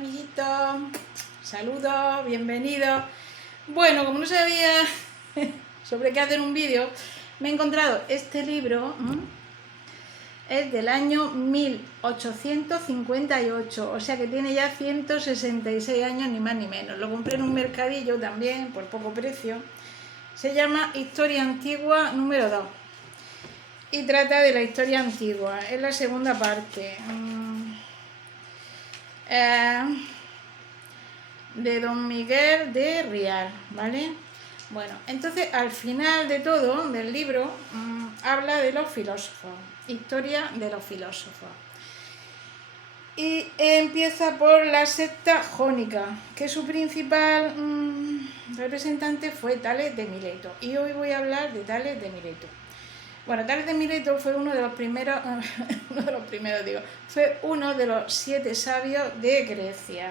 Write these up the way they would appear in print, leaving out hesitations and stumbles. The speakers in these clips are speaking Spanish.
amiguitos, saludos, bienvenidos. Bueno, como no sabía sobre qué hacer un vídeo, me he encontrado este libro. Es del año 1858, o sea que tiene ya 166 años, ni más ni menos. Lo compré en un mercadillo también, por poco precio. Se llama Historia Antigua número 2 y trata de la historia antigua. Es la segunda parte. De Don Miguel de Rial, ¿vale? Bueno, entonces al final de todo, del libro, habla de los filósofos, historia de los filósofos. Y empieza por la secta jónica, que su principal representante fue Tales de Mileto. Y hoy voy a hablar de Tales de Mileto. Bueno, Tales de Mileto fue uno de los primeros, fue uno de los 7 sabios de Grecia.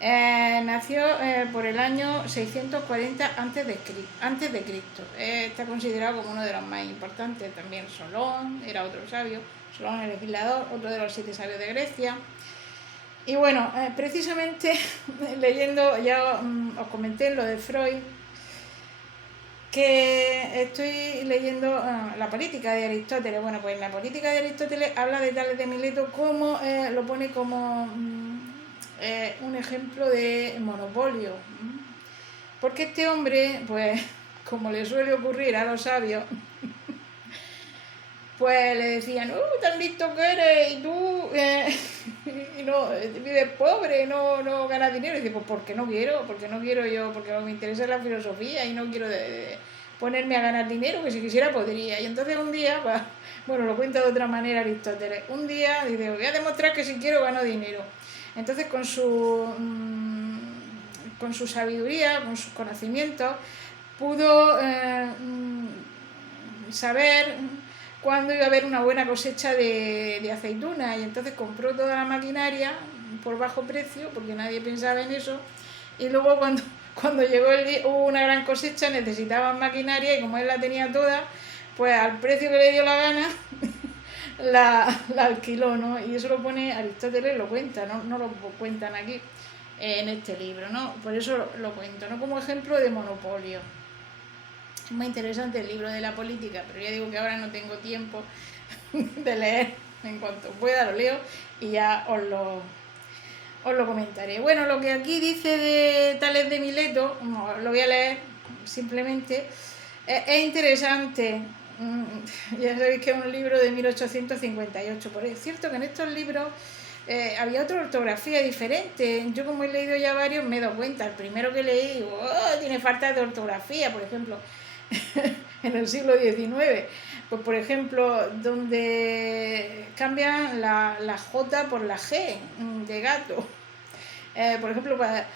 Nació por el año 640 a.C. Está considerado como uno de los más importantes. También Solón era otro sabio, Solón el legislador, otro de los 7 sabios de Grecia. Y bueno, precisamente leyendo, ya os comenté lo de Freud, que estoy leyendo la política de Aristóteles. Bueno, pues la política de Aristóteles habla de Tales de Mileto como, lo pone como un ejemplo de monopolio. Porque este hombre, pues, como le suele ocurrir a los sabios, pues le decían, tan listo que eres y tú y no, vives pobre, no ganas dinero. Y dice, pues porque no quiero yo, porque me interesa la filosofía y no quiero ponerme a ganar dinero, que si quisiera podría. Y entonces un día, pues, bueno, lo cuenta de otra manera Aristóteles, un día dice, voy a demostrar que si quiero gano dinero. Entonces con su sabiduría, con sus conocimientos, pudo saber cuándo iba a haber una buena cosecha de aceitunas, y entonces compró toda la maquinaria por bajo precio, porque nadie pensaba en eso, y luego cuando llegó el día, hubo una gran cosecha, necesitaban maquinaria, y como él la tenía toda, pues al precio que le dio la gana la alquiló, ¿no? Y eso lo pone Aristóteles, lo cuenta, no lo cuentan aquí en este libro, ¿no? Por eso lo cuento, ¿no? Como ejemplo de monopolio. Es muy interesante el libro de la política, pero ya digo que ahora no tengo tiempo de leer. En cuanto pueda lo leo y ya os lo comentaré. Bueno, lo que aquí dice de Tales de Mileto, lo voy a leer simplemente. Es interesante. Ya sabéis que es un libro de 1858. Por es cierto que en estos libros había otra ortografía diferente. Yo, como he leído ya varios, me he dado cuenta. El primero que leí, digo, tiene falta de ortografía, por ejemplo. En el siglo XIX, pues por ejemplo, donde cambian la J por la G de gato. Por ejemplo, para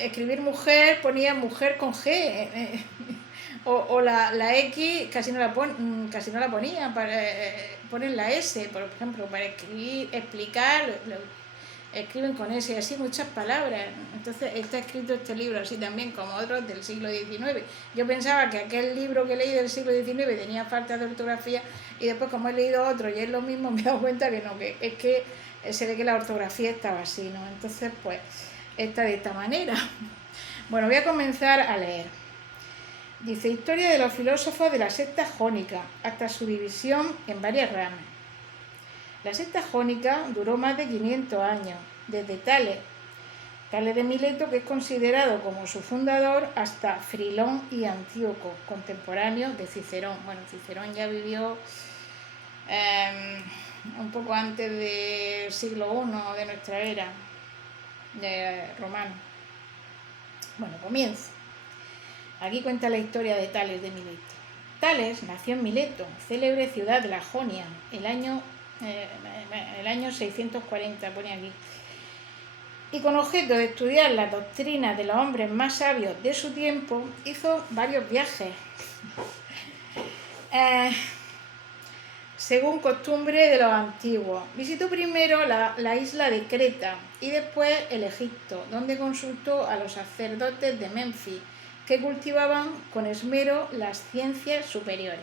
escribir mujer ponía mujer con G, o la X casi no la ponía, ponen la S, por ejemplo, para explicar, escriben con S, y así muchas palabras. Entonces está escrito este libro así también, como otros del siglo XIX. Yo pensaba que aquel libro que leí del siglo XIX tenía falta de ortografía, y después, como he leído otro y es lo mismo, me he dado cuenta que no, que es que se ve que la ortografía estaba así, ¿no? Entonces, pues, está de esta manera. Bueno, voy a comenzar a leer. Dice, historia de los filósofos de la secta jónica, hasta su división en varias ramas. La secta jónica duró más de 500 años, desde Tales de Mileto, que es considerado como su fundador, hasta Frilón y Antíoco, contemporáneos de Cicerón. Bueno, Cicerón ya vivió un poco antes del siglo I de nuestra era, romano. Bueno, comienzo. Aquí cuenta la historia de Tales de Mileto. Tales nació en Mileto, célebre ciudad de la Jonia, el año 640, pone aquí. Y con objeto de estudiar las doctrinas de los hombres más sabios de su tiempo, hizo varios viajes, según costumbre de los antiguos. Visitó primero la isla de Creta y después el Egipto, donde consultó a los sacerdotes de Menfis, que cultivaban con esmero las ciencias superiores.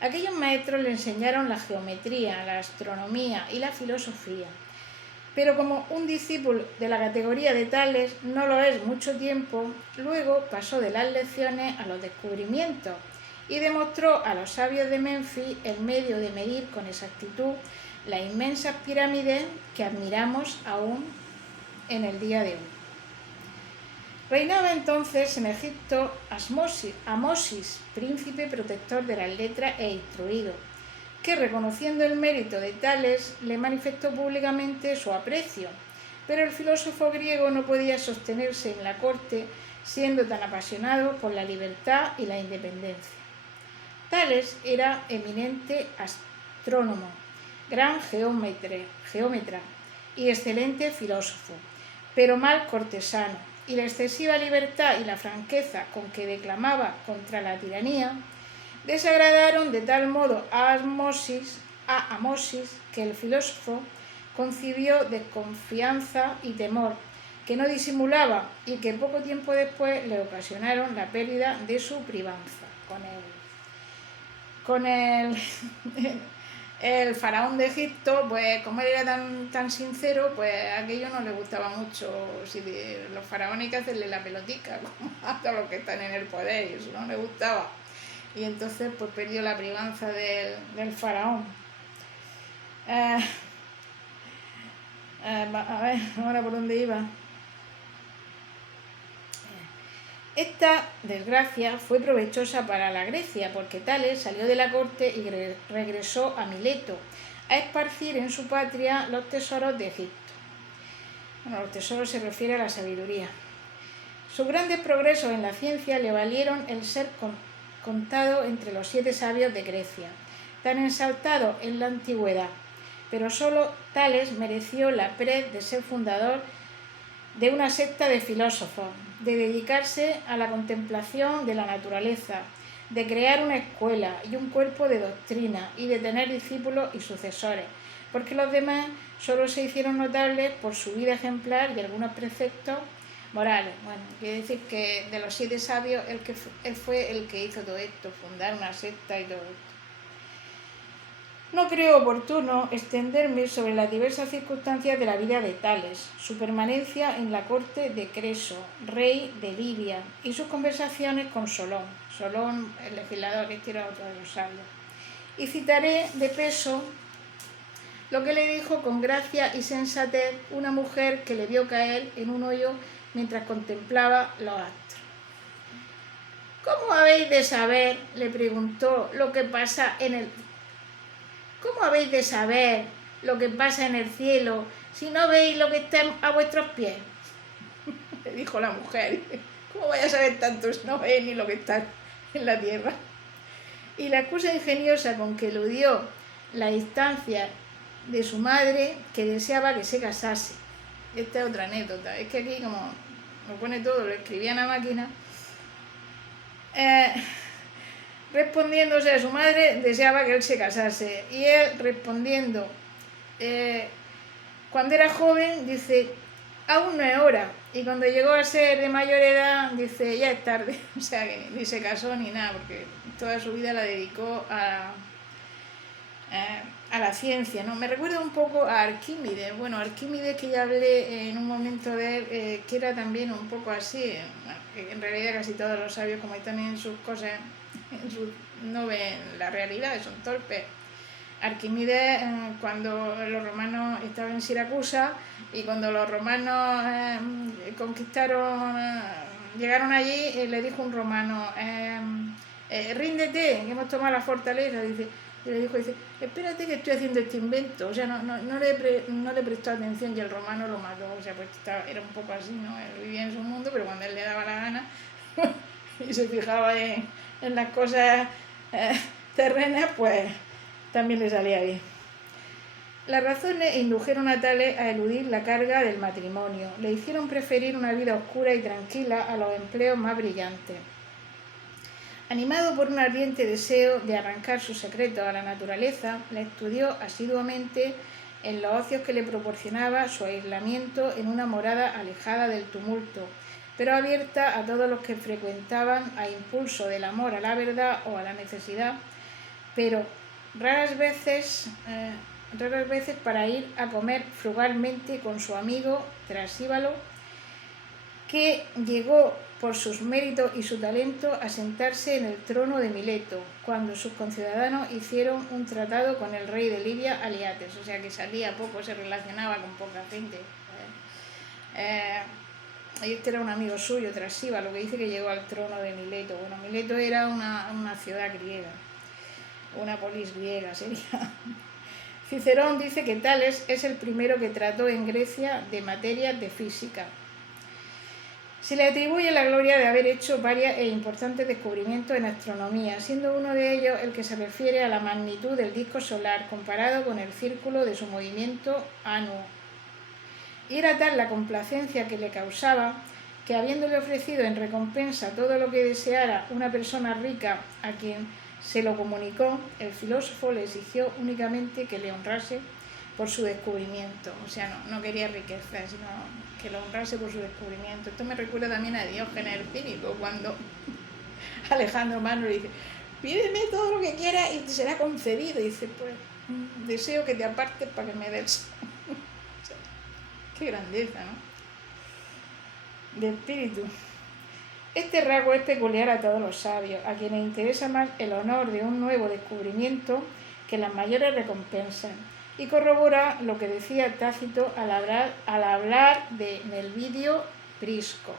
Aquellos maestros le enseñaron la geometría, la astronomía y la filosofía, Pero como un discípulo de la categoría de Tales no lo es mucho tiempo, luego pasó de las lecciones a los descubrimientos y demostró a los sabios de Menfis el medio de medir con exactitud las inmensas pirámides que admiramos aún en el día de hoy. Reinaba entonces en Egipto Amosis, príncipe protector de las letras e instruido, que reconociendo el mérito de Tales le manifestó públicamente su aprecio, pero el filósofo griego no podía sostenerse en la corte siendo tan apasionado por la libertad y la independencia. Tales era eminente astrónomo, gran geómetra y excelente filósofo, pero mal cortesano, y la excesiva libertad y la franqueza con que declamaba contra la tiranía desagradaron de tal modo a Amosis que el filósofo concibió desconfianza y temor que no disimulaba y que poco tiempo después le ocasionaron la pérdida de su privanza. Con el faraón de Egipto, pues como él era tan sincero, pues aquello no le gustaba mucho. Si los faraones hay que hacerle la pelotica como a todos los que están en el poder, y eso no le gustaba. Y entonces pues perdió la privanza del faraón. A ver, ahora por dónde iba. Esta desgracia fue provechosa para la Grecia, porque Tales salió de la corte y regresó a Mileto, a esparcir en su patria los tesoros de Egipto. Bueno, los tesoros se refiere a la sabiduría. Sus grandes progresos en la ciencia le valieron el ser contado entre los 7 sabios de Grecia, tan exaltado en la antigüedad, pero solo Tales mereció la prez de ser fundador de una secta de filósofos, de dedicarse a la contemplación de la naturaleza, de crear una escuela y un cuerpo de doctrina y de tener discípulos y sucesores, porque los demás solo se hicieron notables por su vida ejemplar y algunos preceptos morales. Bueno, quiere decir que de los 7 sabios él fue el que hizo todo esto, fundar una secta y todo esto. No creo oportuno extenderme sobre las diversas circunstancias de la vida de Tales, su permanencia en la corte de Creso, rey de Libia, y sus conversaciones con Solón, el legislador, este era otro de los sabios. Y citaré de peso lo que le dijo con gracia y sensatez una mujer que le vio caer en un hoyo mientras contemplaba los astros. ¿Cómo habéis de saber, le preguntó, lo que pasa en el ¿Cómo habéis de saber lo que pasa en el cielo si no veis lo que está a vuestros pies? Le dijo la mujer. ¿Cómo vais a saber tanto si no veis ni lo que está en la tierra? Y la excusa ingeniosa con que eludió la instancia de su madre, que deseaba que se casase. Esta es otra anécdota. Es que aquí, como lo pone todo, lo escribía en la máquina. Respondiéndose a su madre, deseaba que él se casase. Y él respondiendo, cuando era joven, dice, aún no es hora. Y cuando llegó a ser de mayor edad, dice, ya es tarde. O sea, que ni se casó ni nada, porque toda su vida la dedicó a la ciencia, ¿no? Me recuerda un poco a Arquímedes. Bueno, Arquímedes, que ya hablé en un momento de él, que era también un poco así. En realidad casi todos los sabios, como están en sus cosas, no ven la realidad, son torpes. Arquímedes, cuando los romanos estaban en Siracusa y cuando los romanos conquistaron, llegaron allí, le dijo un romano, ríndete, que hemos tomado la fortaleza, dice. Y le dijo, espérate que estoy haciendo este invento. O sea, no le prestó atención y el romano lo mató. O sea, pues era un poco así, ¿no? Él vivía en su mundo, pero cuando él le daba la gana y se fijaba en las cosas terrenas, pues también le salía bien. Las razones indujeron a Tales a eludir la carga del matrimonio. Le hicieron preferir una vida oscura y tranquila a los empleos más brillantes. Animado por un ardiente deseo de arrancar sus secretos a la naturaleza, la estudió asiduamente en los ocios que le proporcionaba su aislamiento en una morada alejada del tumulto, pero abierta a todos los que frecuentaban a impulso del amor a la verdad o a la necesidad, pero raras veces raras veces para ir a comer frugalmente con su amigo Trasíbalo, que llegó por sus méritos y su talento a sentarse en el trono de Mileto, cuando sus conciudadanos hicieron un tratado con el rey de Libia, Aliates, o sea que salía poco, se relacionaba con poca gente. Y este era un amigo suyo, Trasíbalo, que dice que llegó al trono de Mileto. Bueno, Mileto era una ciudad griega, una polis griega sería. Cicerón dice que Tales es el primero que trató en Grecia de materias de física. Se le atribuye la gloria de haber hecho varios e importantes descubrimientos en astronomía, siendo uno de ellos el que se refiere a la magnitud del disco solar comparado con el círculo de su movimiento anuo. Y era tal la complacencia que le causaba que, habiéndole ofrecido en recompensa todo lo que deseara una persona rica a quien se lo comunicó, el filósofo le exigió únicamente que le honrase por su descubrimiento. O sea, no quería riqueza, sino que lo honrase por su descubrimiento. Esto me recuerda también a Diógenes el Cínico, cuando Alejandro Magno le dice: pídeme todo lo que quieras y te será concedido. Y dice: pues deseo que te apartes para que me des. Qué grandeza, ¿no? De espíritu. Este rasgo es peculiar a todos los sabios, a quienes interesa más el honor de un nuevo descubrimiento que las mayores recompensas, y corrobora lo que decía Tácito al hablar de Melvidio Prisco.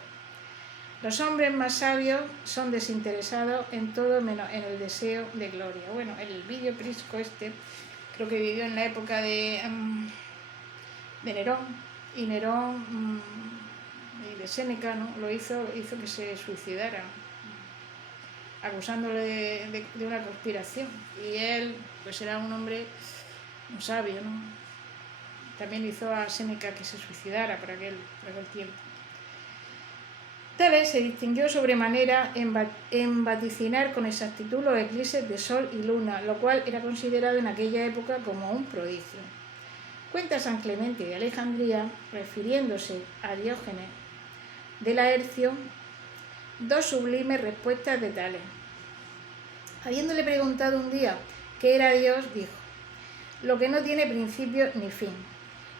Los hombres más sabios son desinteresados en todo menos en el deseo de gloria. Bueno, el Elvidio Prisco creo que vivió en la época de Nerón, y Nerón y de Séneca, ¿no? Lo hizo que se suicidara, acusándole de una conspiración. Y él, pues era un hombre muy sabio, ¿no? También hizo a Séneca que se suicidara por aquel tiempo. Tales se distinguió sobremanera en vaticinar con exactitud los eclipses de sol y luna, lo cual era considerado en aquella época como un prodigio. Cuenta San Clemente de Alejandría, refiriéndose a Diógenes de Laercio, dos sublimes respuestas de Tales. Habiéndole preguntado un día qué era Dios, dijo: lo que no tiene principio ni fin.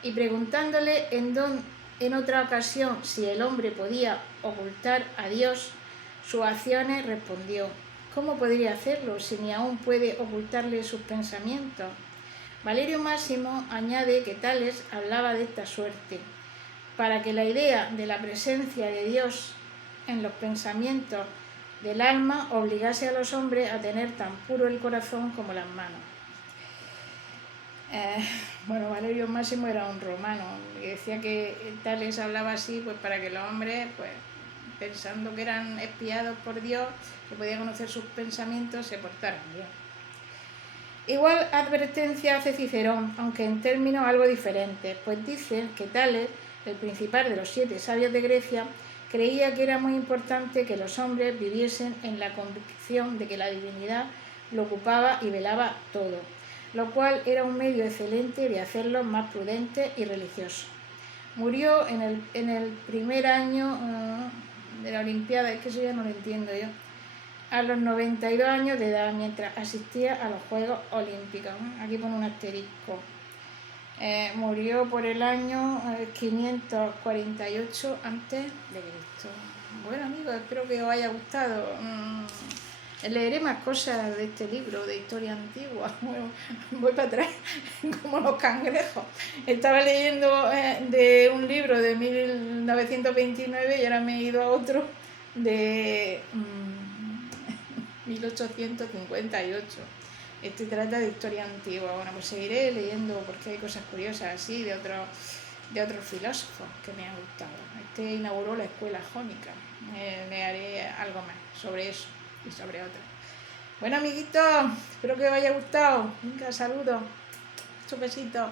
Y preguntándole en otra ocasión si el hombre podía ocultar a Dios sus acciones, respondió: ¿cómo podría hacerlo si ni aún puede ocultarle sus pensamientos? Valerio Máximo añade que Tales hablaba de esta suerte: para que la idea de la presencia de Dios en los pensamientos del alma obligase a los hombres a tener tan puro el corazón como las manos. Bueno, Valerio Máximo era un romano y decía que Tales hablaba así pues para que los hombres, pues pensando que eran espiados por Dios, que podía conocer sus pensamientos, se portaran bien. Igual advertencia hace Cicerón, aunque en términos algo diferentes, pues dice que Tales, el principal de los 7 sabios de Grecia, creía que era muy importante que los hombres viviesen en la convicción de que la divinidad lo ocupaba y velaba todo, lo cual era un medio excelente de hacerlos más prudentes y religiosos. Murió en el primer año de la Olimpiada, es que eso ya no lo entiendo yo, a los 92 años de edad, mientras asistía a los Juegos Olímpicos. Aquí pone un asterisco. Murió por el año 548 a.C. Bueno, amigos, espero que os haya gustado. Leeré más cosas de este libro de historia antigua. Bueno, voy para atrás como los cangrejos. Estaba leyendo de un libro de 1929 y ahora me he ido a otro de 1858. Este trata de historia antigua. Bueno, pues seguiré leyendo porque hay cosas curiosas así de otros filósofos que me han gustado. Este inauguró la escuela jónica. Le haré algo más sobre eso y sobre otras. Bueno, amiguitos, espero que os haya gustado. Venga, saludos. Muchos besitos.